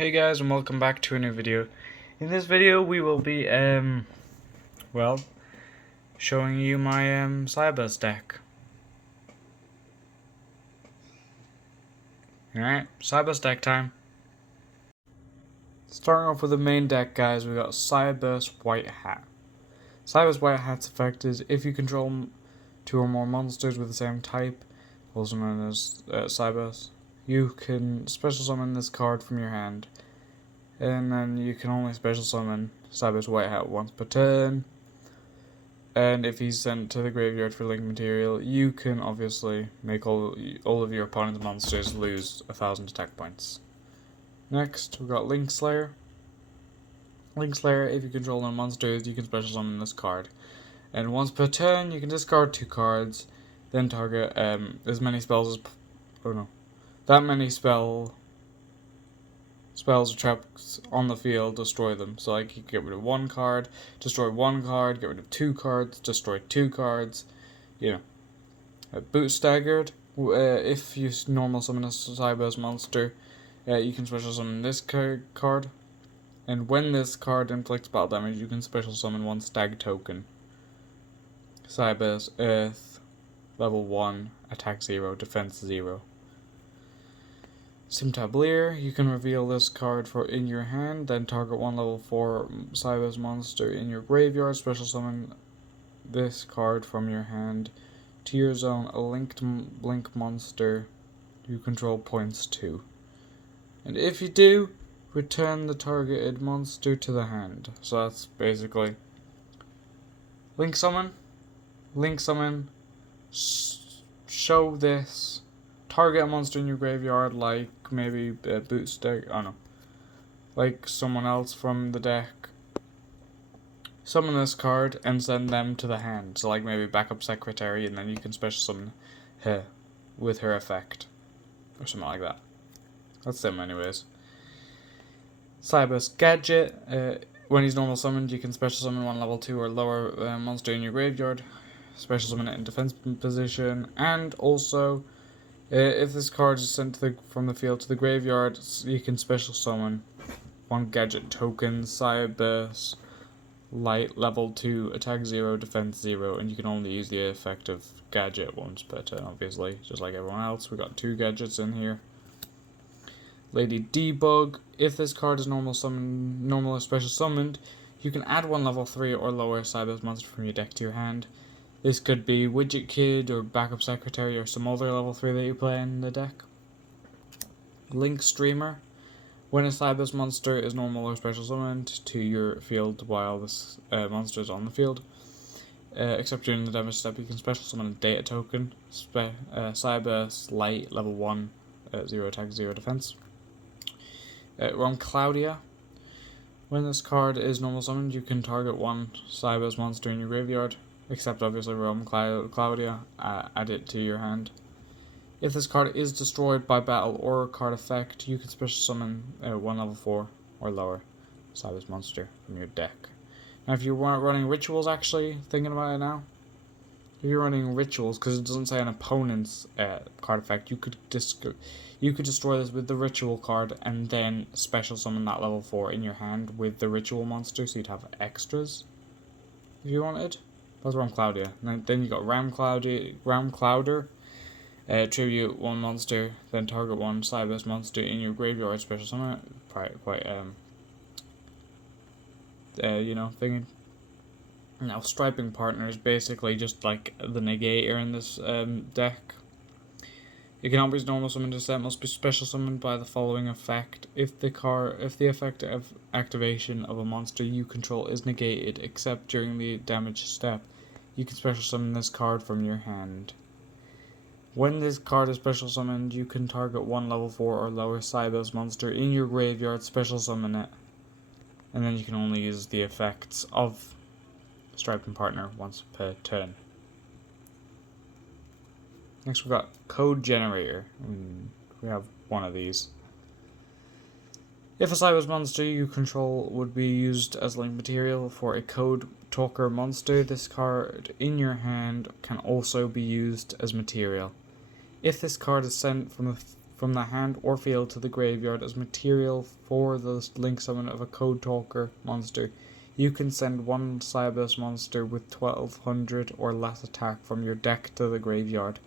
Hey guys, and welcome back to a new video. In this video we will be showing you my cyberse deck. Alright, cyberse deck time. Starting off with the main deck, guys, we got cyberse white hat. Cyberse white hat's effect is if you control two or more monsters with the same type, also known as cyberse, you can special summon this card from your hand. And then you can only special summon cyberse white hat once per turn. And if he's sent to the graveyard for link material, you can obviously make all of your opponent's monsters lose 1,000 attack points. Next, we've got Link Slayer. Link Slayer, if you control no monsters, you can special summon this card. And once per turn, you can discard 2 cards, then target as many spells as that many spells or traps on the field, destroy them. So like you can get rid of 1 card, destroy 1 card, get rid of 2 cards, destroy 2 cards. Boot staggered. If you normal summon a cyberse monster, you can special summon this card. And when this card inflicts battle damage, you can special summon 1 stag token. Cyberse Earth, level 1, attack 0, defense 0. Simtablier, you can reveal this card in your hand, then target 1 level 4 cyberse monster in your graveyard, special summon this card from your hand to your zone, a linked blink monster you control points 2. And if you do, return the targeted monster to the hand. So that's basically link summon, show this, target a monster in your graveyard, like maybe Bootstick, like someone else from the deck. Summon this card and send them to the hand. So like maybe backup secretary, and then you can special summon her with her effect. Or something like that. That's them anyways. Cyberse Gadget, when he's normal summoned, you can special summon 1 level 2 or lower monster in your graveyard. Special summon it in defense position, and also if this card is sent from the field to the graveyard, you can special summon 1 gadget token, cyberse light, level 2, attack 0, defense 0, and you can only use the effect of gadget once per turn, obviously, just like everyone else. We got 2 gadgets in here. Lady Debug, if this card is normal or special summoned, you can add 1 level 3 or lower cyberse monster from your deck to your hand. This could be Widget Kid or Backup Secretary or some other level 3 that you play in the deck. Link Streamer, when a cyberse monster is normal or special summoned to your field while this monster is on the field, except during the damage step, you can special summon a data token, cyberse light, level 1, 0 attack, 0 defense. Rom Claudia, when this card is normal summoned, you can target 1 cyberse monster in your graveyard, except obviously Rom Claudia, add it to your hand. If this card is destroyed by battle or card effect, you can special summon 1 level 4 or lower cyberse monster from your deck. Now if you weren't running rituals, actually, thinking about it now, if you're running rituals, because it doesn't say an opponent's card effect, you could destroy this with the ritual card and then special summon that level 4 in your hand with the ritual monster, so you'd have extras if you wanted. That's Ram Claudia. Then you got Ram Clouder. Tribute 1 monster, then target 1 cyberse monster in your graveyard, special summon it. Quite thinking. Now, Striping Partner is basically just like the negator in this deck. You can always normal summon this set, must be special summoned by the following effect. If the effect of activation of a monster you control is negated, except during the damage step, you can special summon this card from your hand. When this card is special summoned, you can target 1 level 4 or lower cyberse monster in your graveyard, special summon it, and then you can only use the effects of Striping Partner once per turn. Next we've got Code Generator. We have 1 of these. If a cyberse monster you control would be used as link material for a Code Talker monster, this card in your hand can also be used as material. If this card is sent from from the hand or field to the graveyard as material for the link summon of a Code Talker monster, you can send one cyberse monster with 1200 or less attack from your deck to the graveyard.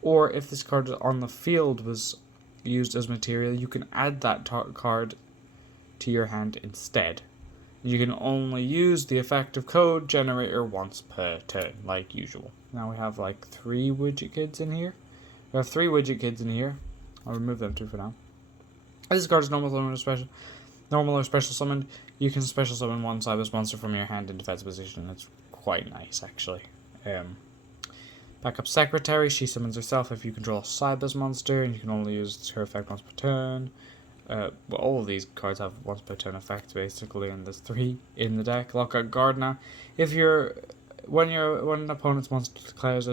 Or if this card on the field was used as material, you can add that card to your hand instead. You can only use the effect of Code Generator once per turn, like usual. Now we have like 3 widget kids in here. We have 3 widget kids in here. I'll remove them 2 for now. This card is normal or special summoned. You can special summon one cyberse monster from your hand in defense position. It's quite nice, actually. Backup Secretary. She summons herself if you control a cyberse monster, and you can only use her effect once per turn. Well, all of these cards have once per turn effects basically, and there's 3 in the deck. Lockout Guard now. If when an opponent's monster declares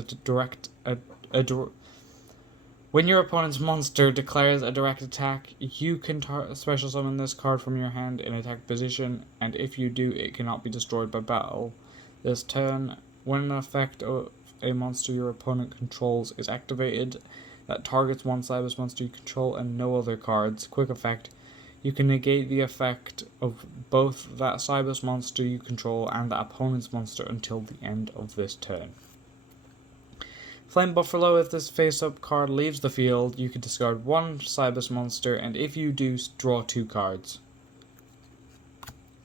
when your opponent's monster declares a direct attack, you can special summon this card from your hand in attack position, and if you do, it cannot be destroyed by battle. This turn, when an effect of a monster your opponent controls is activated that targets one cyberse monster you control and no other cards, quick effect, you can negate the effect of both that cyberse monster you control and the opponent's monster until the end of this turn. Flame Buffalo. If this face-up card leaves the field, you can discard one cyberse monster, and if you do, draw 2 cards.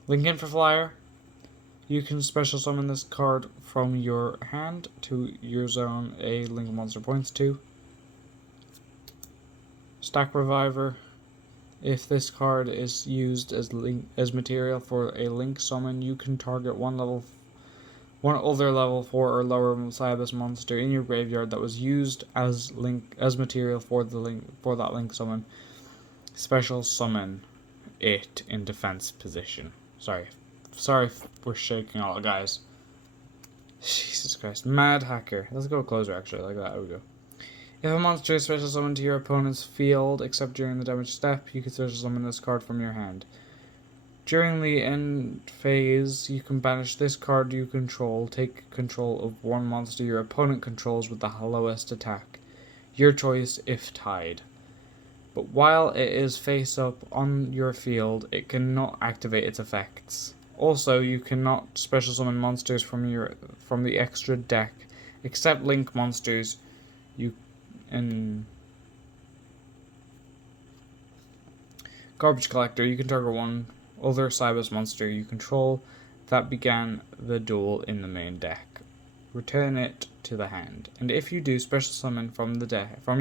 Lincoln for Flyer. You can special summon this card from your hand to your zone a Link monster points to. Stack Reviver. If this card is used as material for a Link summon, you can target one other level 4 or lower cyberse monster in your graveyard that was used as material for that Link summon. Special summon it in defense position. Sorry if we're shaking all, guys. Jesus Christ. Mad Hacker. Let's go closer, actually, like that. There we go. If a monster is special summoned to your opponent's field, except during the damage step, you can special summon this card from your hand. During the end phase, you can banish this card you control, take control of one monster your opponent controls with the lowest attack. Your choice if tied. But while it is face up on your field, it cannot activate its effects. Also, you cannot special summon monsters from the extra deck, except Link monsters. Garbage Collector. You can target one other cyberse monster you control that began the duel in the main deck. Return it to the hand, and if you do, special summon from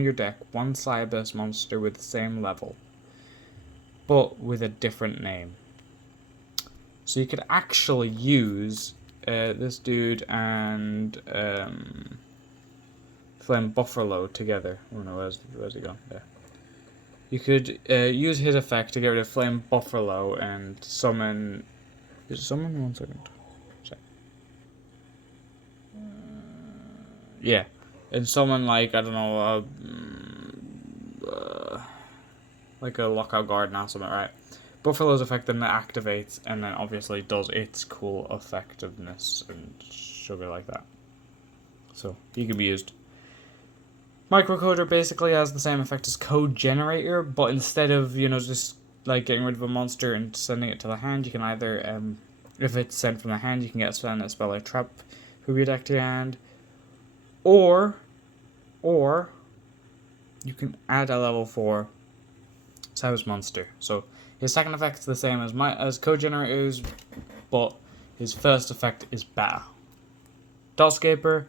your deck one cyberse monster with the same level, but with a different name. So you could actually use this dude and Flame Buffalo together. Oh no, where's he gone? There. You could use his effect to get rid of Flame Buffalo and summon... Is it summon? 1 second. Yeah. And summon, like, I don't know, like a Lockout Guard now, something, right? Buffalo's effect then activates and then obviously does its cool effectiveness and sugar like that. So, he can be used. Microcoder basically has the same effect as Code Generator, but instead of, just like getting rid of a monster and sending it to the hand, you can either, if it's sent from the hand, you can get a spell like Trap from your deck to your hand, or you can add a level 4 cyberse monster. So his second effect is the same as Code Generator's, but his first effect is better. Dotscaper,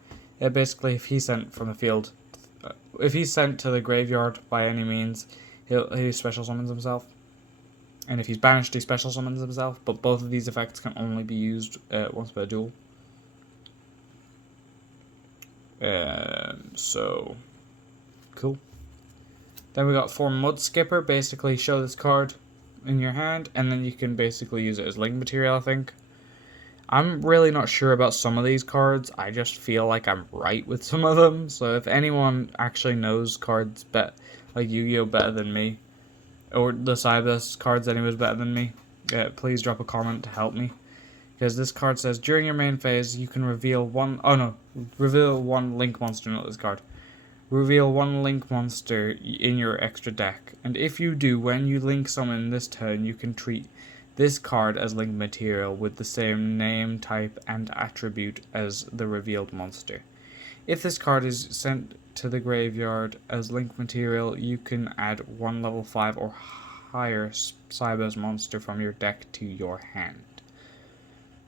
basically if he's sent from the field. If he's sent to the graveyard by any means, he special summons himself. And if he's banished, he special summons himself. But both of these effects can only be used once per duel. So, cool. Then we got for Mud Skipper. Basically, show this card in your hand, and then you can basically use it as link material, I think. I'm really not sure about some of these cards. I just feel like I'm right with some of them. So if anyone actually knows cards like Yu-Gi-Oh better than me, or the cyberse cards anyways better than me, please drop a comment to help me. Because this card says, during your main phase, you can reveal one Link monster, not this card. Reveal one link monster in your extra deck, and if you do, when you link summon this turn, you can treat this card as link material with the same name, type, and attribute as the revealed monster. If this card is sent to the graveyard as link material, you can add one level 5 or higher cyberse monster from your deck to your hand.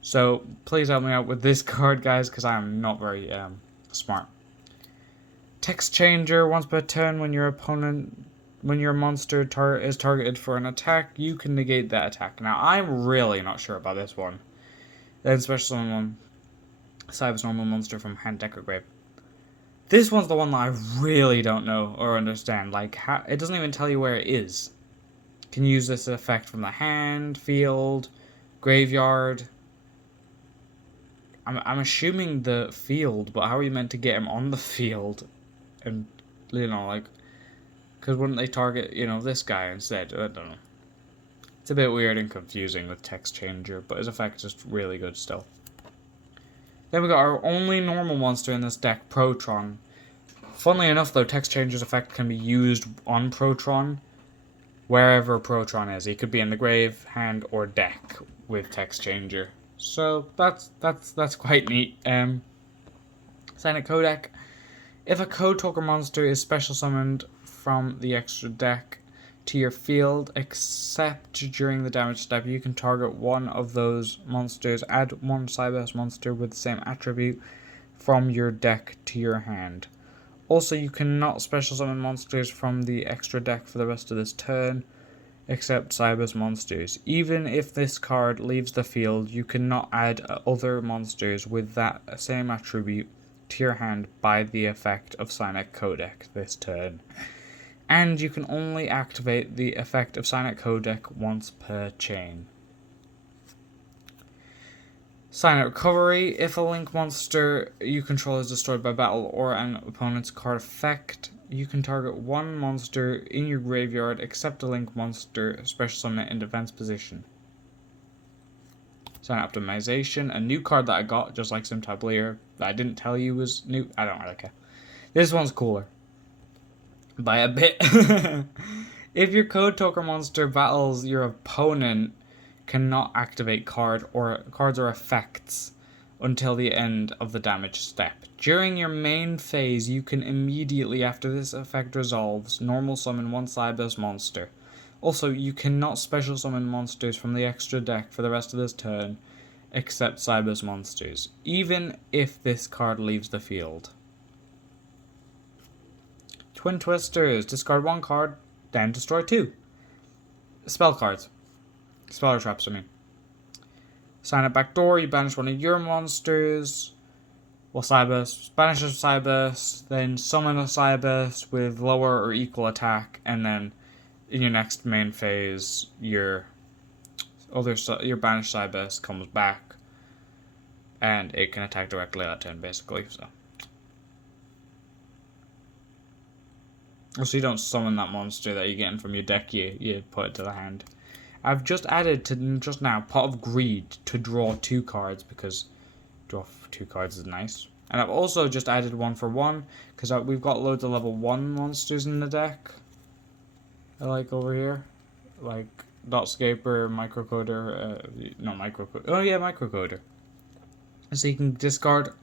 So please help me out with this card, guys, because I am not very smart. Text changer. Once per turn, when your monster is targeted for an attack, you can negate that attack. Now, I'm really not sure about this one. Then special summon one cyberse normal monster from hand, deck, or grave. This one's the one that I really don't know or understand. Like, it doesn't even tell you where it is. Can use this effect from the hand, field, graveyard. I'm assuming the field, but how are you meant to get him on the field? And, you know, like, because wouldn't they target, you know, this guy instead? I don't know. It's a bit weird and confusing with text changer, but his effect is just really good still. Then we got our only normal monster in this deck, Protron. Funnily enough, though, text changer's effect can be used on Protron wherever Protron is. He could be in the grave, hand, or deck with text changer. So that's quite neat. Signet Codec. If a Code Talker monster is special summoned from the extra deck to your field, except during the damage step, you can target one of those monsters, add one cyberse monster with the same attribute from your deck to your hand. Also, you cannot special summon monsters from the extra deck for the rest of this turn, except cyberse monsters. Even if this card leaves the field, you cannot add other monsters with that same attribute to your hand by the effect of Cynet Codec this turn. And you can only activate the effect of Cynet Codec once per chain. Cynet Recovery. If a link monster you control is destroyed by battle or an opponent's card effect, you can target one monster in your graveyard except a link monster, special summon it in defense position. Cynet Optimization. A new card that I got, just like Sim Tablier, that I didn't tell you was new. I don't really care. This one's cooler. By a bit. If your Code Talker monster battles your opponent, cannot activate cards or effects until the end of the damage step. During your main phase, you can immediately, after this effect resolves, normal summon one cyberse monster. Also, you cannot special summon monsters from the extra deck for the rest of this turn, except cyberse monsters, even if this card leaves the field. Twin Twisters. Discard one card, then destroy two. Spell cards. Speller traps, I mean. Cynet Backdoor. You banish one of your monsters. Well, cyberse. Banish a cyberse, then summon a cyberse with lower or equal attack, and then in your next main phase, your banished cyberse comes back, and it can attack directly that turn, basically. So you don't summon that monster that you're getting from your deck, you put it to the hand. I've just added to just now Pot of Greed to draw 2 cards, because draw 2 cards is nice. And I've also just added 1 for 1 because we've got loads of level 1 monsters in the deck. I like over here, like Dotscaper, Microcoder, Microcoder. So you can discard.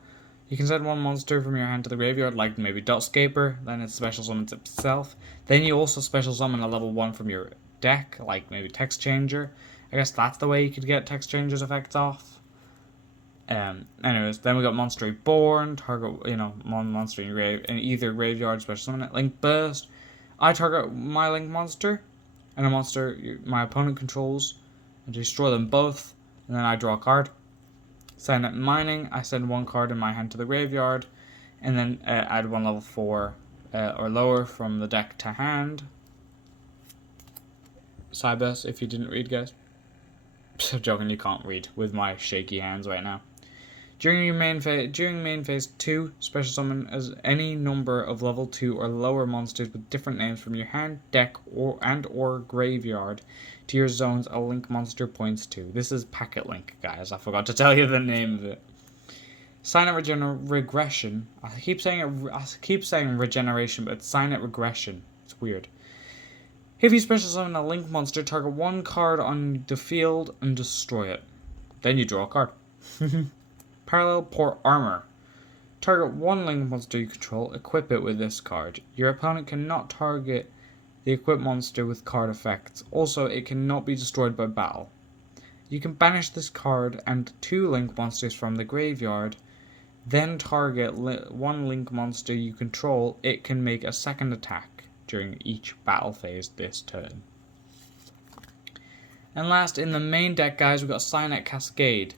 You can send one monster from your hand to the graveyard, like maybe Dotscaper, then it special summons itself. Then you also special summon a level 1 from your deck, like maybe Text Changer. I guess that's the way you could get Text Changer's effects off. Anyways, then we got Monster Reborn, target, one monster in your grave, in either graveyard, special summon it. Link Burst. I target my Link monster, and a monster my opponent controls, and destroy them both, and then I draw a card. Cynet Mining. I send 1 card in my hand to the graveyard, and then add 1 level 4 or lower from the deck to hand. Cyberse, if you didn't read, guys. I'm joking, you can't read with my shaky hands right now. During main phase 2, special summon as any number of level 2 or lower monsters with different names from your hand, deck, or graveyard to your zones a link monster points to. This is Packet Link, guys. I forgot to tell you the name of it. Signet regression. I keep saying regeneration, but it's signet regression. It's weird. If you special summon a link monster, target one card on the field and destroy it. Then you draw a card. Parallel Port Armor. Target one link monster you control, equip it with this card. Your opponent cannot target the equipped monster with card effects. Also, it cannot be destroyed by battle. You can banish this card and 2 link monsters from the graveyard. Then target one link monster you control. It can make a second attack during each battle phase this turn. And last, in the main deck, guys, we've got Signet Cascade.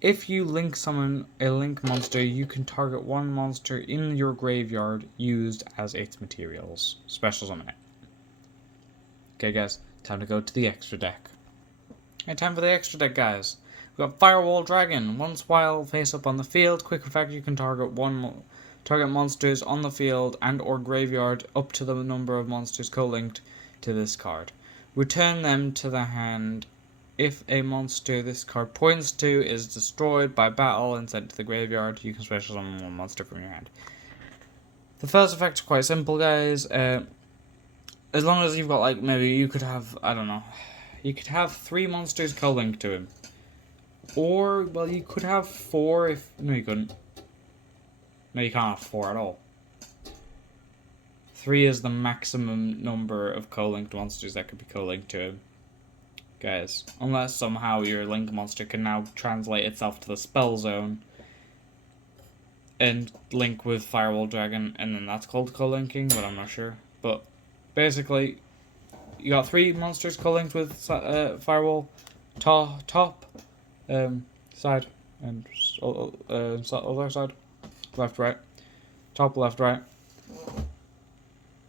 If you link summon a link monster, you can target one monster in your graveyard used as its materials. Special summon it. Okay, guys, time to go to the extra deck. Okay, time for the extra deck, guys. We've got Firewall Dragon. Once while face up on the field, quick effect, you can target monsters on the field and or graveyard up to the number of monsters co-linked to this card. Return them to the hand. If a monster this card points to is destroyed by battle and sent to the graveyard, you can special summon one monster from your hand. The first effect is quite simple, guys. As long as you've got, like, maybe you could have, I don't know, you could have 3 monsters co-linked to him. Or, well, you could have 4 if, no you couldn't. No, you can't have 4 at all. 3 is the maximum number of co-linked monsters that could be co-linked to him. Guys, unless somehow your link monster can now translate itself to the spell zone and link with Firewall Dragon, and then that's called co-linking, but I'm not sure. But basically, you got 3 monsters co-linked with Firewall, top, side, and other side, left, right, top, left, right,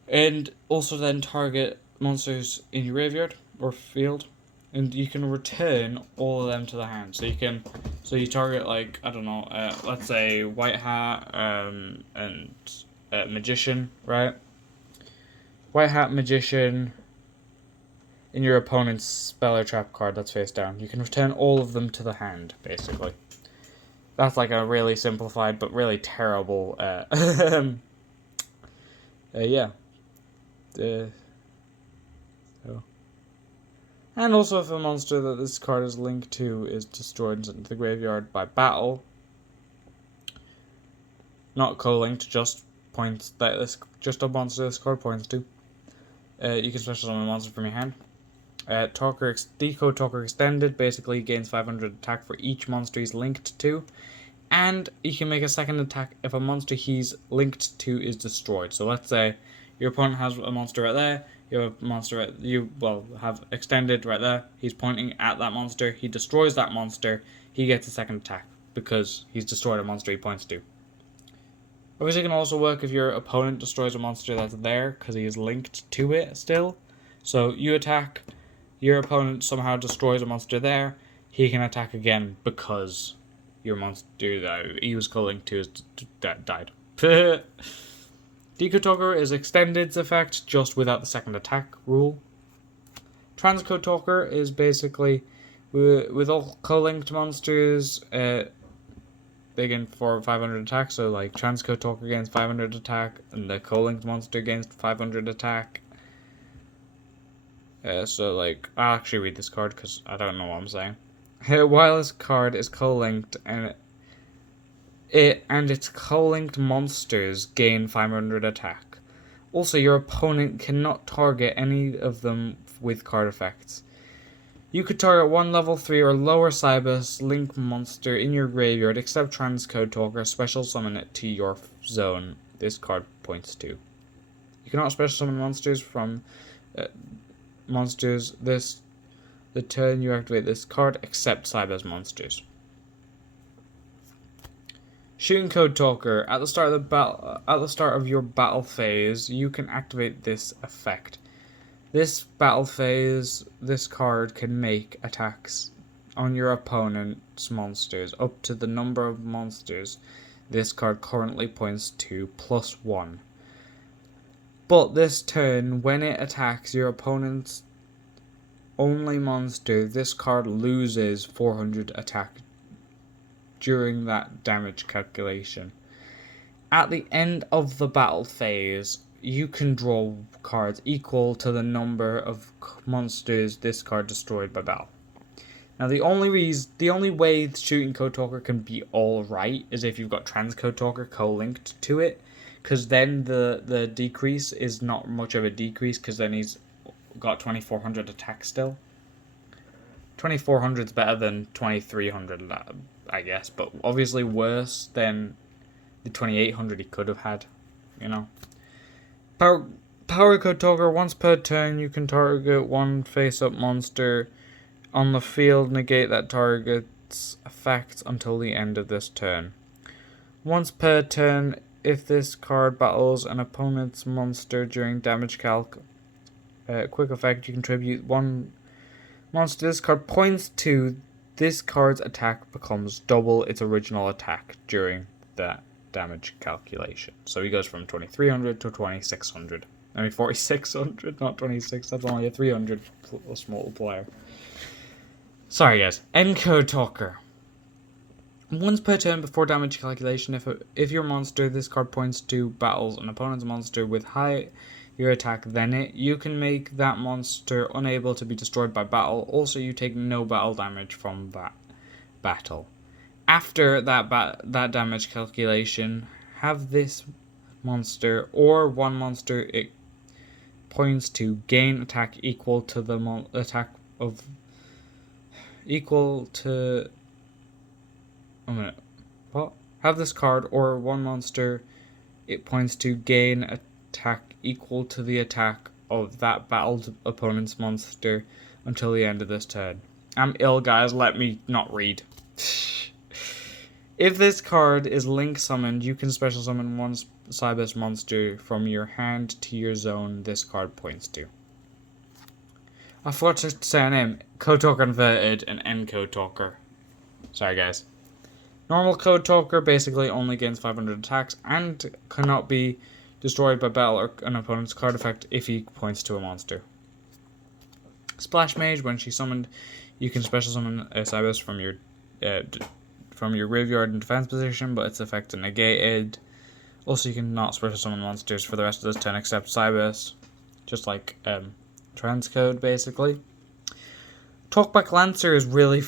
and also then target monsters in your graveyard or field. And you can return all of them to the hand. So you target, like, I don't know, let's say White Hat and Magician, right? White Hat, Magician in your opponent's spell or trap card that's face down. You can return all of them to the hand, basically. That's like a really simplified but really terrible, yeah. And also, if a monster that this card is linked to is destroyed and sent to the graveyard by battle, not co-linked, just points that just a monster this card points to, you can special summon a monster from your hand. Decode Talker Extended basically gains 500 attack for each monster he's linked to, and he can make a second attack if a monster he's linked to is destroyed. So let's say your opponent has a monster right there. You have a monster have extended right there. He's pointing at that monster. He destroys that monster. He gets a second attack because he's destroyed a monster he points to. Obviously, it can also work if your opponent destroys a monster that's there because he is linked to it still. So you attack, your opponent somehow destroys a monster there. He can attack again because your monster that he was co-linked to is died. Decode Talker is Extended's effect, just without the second attack rule. Transcode Talker is basically, with all co-linked monsters, they gain 400 or 500 attack, so like Transcode Talker gains 500 attack, and the co-linked monster gains 500 attack. So like, I'll actually read this card, because I don't know what I'm saying. While this card is co-linked, and its co-linked monsters gain 500 attack. Also, your opponent cannot target any of them with card effects. You could target one level 3 or lower cyberse link monster in your graveyard, except Transcode Talker, special summon it to your zone this card points to. You cannot special summon monsters from the turn you activate this card, except cyberse monsters. Shooting Code Talker. At the start of your battle phase, you can activate this effect. This battle phase, this card can make attacks on your opponent's monsters up to the number of monsters this card currently points to +1. But this turn, when it attacks your opponent's only monster, this card loses 400 attack during that damage calculation. At the end of the battle phase, you can draw cards equal to the number of monsters this card destroyed by battle. Now, the only way the Shooting Code Talker can be alright is if you've got Transcode Talker co-linked to it, because then the decrease is not much of a decrease, because then he's got 2400 attack still. 2400 is better than 2300, I guess, but obviously worse than the 2800 he could have had, you know. Power Code Talker, once per turn, you can target one face-up monster on the field, negate that target's effects until the end of this turn. Once per turn, if this card battles an opponent's monster during damage calc, quick effect, you contribute one monster this card points to. This card's attack becomes double its original attack during that damage calculation. So he goes from 2300 to 2600. I mean 4600, not 26. That's only a 300 plus multiplier. Sorry guys. Encode Talker. Once per turn before damage calculation, if your monster this card points to battles an opponent's monster with higher attack than it, you can make that monster unable to be destroyed by battle. Also, you take no battle damage from that battle. After that damage calculation, have this monster or one monster it points to gain attack equal to the attack of equal to. A minute. What? Have this card or one monster it points to gain attack equal to the attack of that battled opponent's monster until the end of this turn. I'm ill, guys. Let me not read. If this card is link summoned, you can special summon one cyberse monster from your hand to your zone this card points to. I forgot to say a name. Code Talker Inverted and Encode Talker. Sorry, guys. Normal Code Talker basically only gains 500 attacks and cannot be destroyed by battle or an opponent's card effect if he points to a monster. Splash Mage, when she's summoned, you can special summon a cyberse from your graveyard and defense position, but its effects are negated. Also, you can not special summon monsters for the rest of this turn except cyberse, just like Transcode basically. Talkback Lancer is really,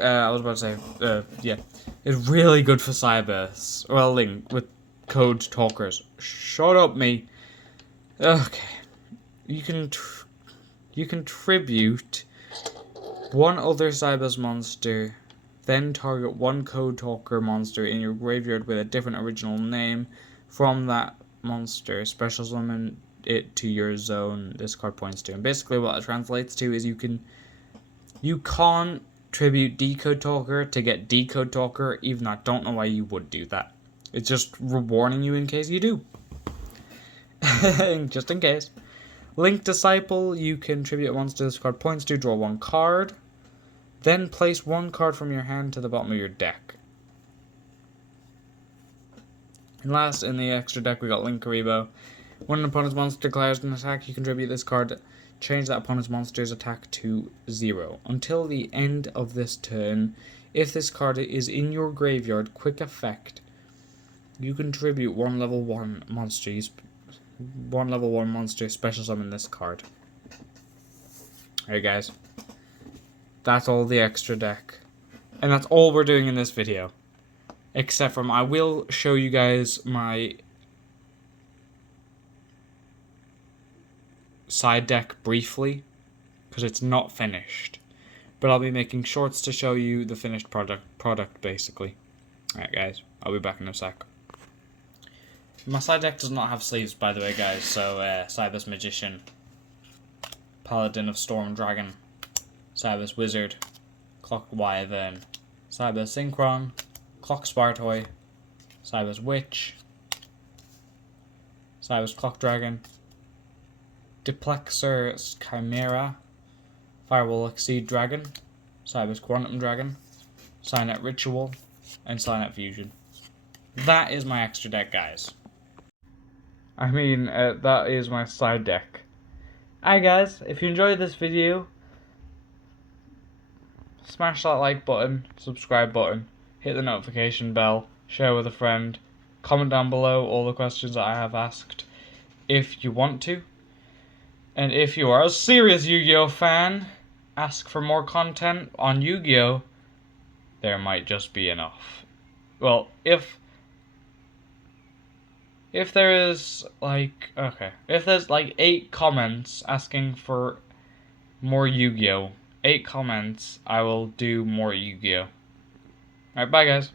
I was about to say, is really good for cyberse. Well, Link with Code Talkers. Shut up, me. Okay, you can tribute one other cyberse monster, then target one Code Talker monster in your graveyard with a different original name from that monster. Special summon it to your zone this card points to. And basically what it translates to is you can't tribute Decode Talker to get Decode Talker, even though I don't know why you would do that. It's just warning you in case you do. Just in case. Link Disciple, you can tribute a monster this card points to, draw one card. Then place one card from your hand to the bottom of your deck. And last, in the extra deck, we got Link Karibo. When an opponent's monster declares an attack, you contribute this card. Change that opponent's monster's attack to 0. Until the end of this turn, if this card is in your graveyard, quick effect, you contribute one level 1 monster. One level 1 monster, special summon this card. Alright guys. That's all the extra deck. And that's all we're doing in this video. Except from, I will show you guys my side deck briefly, because it's not finished. But I'll be making shorts to show you the finished product basically. Alright guys, I'll be back in a sec. My side deck does not have sleeves, by the way, guys, so cyberse Magician, Paladin of Storm Dragon, cyberse Wizard, Clock Wyvern, cyberse Synchron, Clock Spartoy, cyberse Witch, cyberse Clock Dragon, Duplexer Chimera, Firewall Exceed Dragon, cyberse Quantum Dragon, Signet Ritual, and Signet Fusion. That is my extra deck, guys. I mean, that is my side deck. Hi guys, if you enjoyed this video, smash that like button, subscribe button, hit the notification bell, share with a friend, comment down below all the questions that I have asked if you want to. And if you are a serious Yu-Gi-Oh fan, ask for more content on Yu-Gi-Oh! There might just be enough. Well, if there is like, okay, if there's like 8 comments asking for more Yu-Gi-Oh! 8 comments, I will do more Yu-Gi-Oh! Alright, bye guys.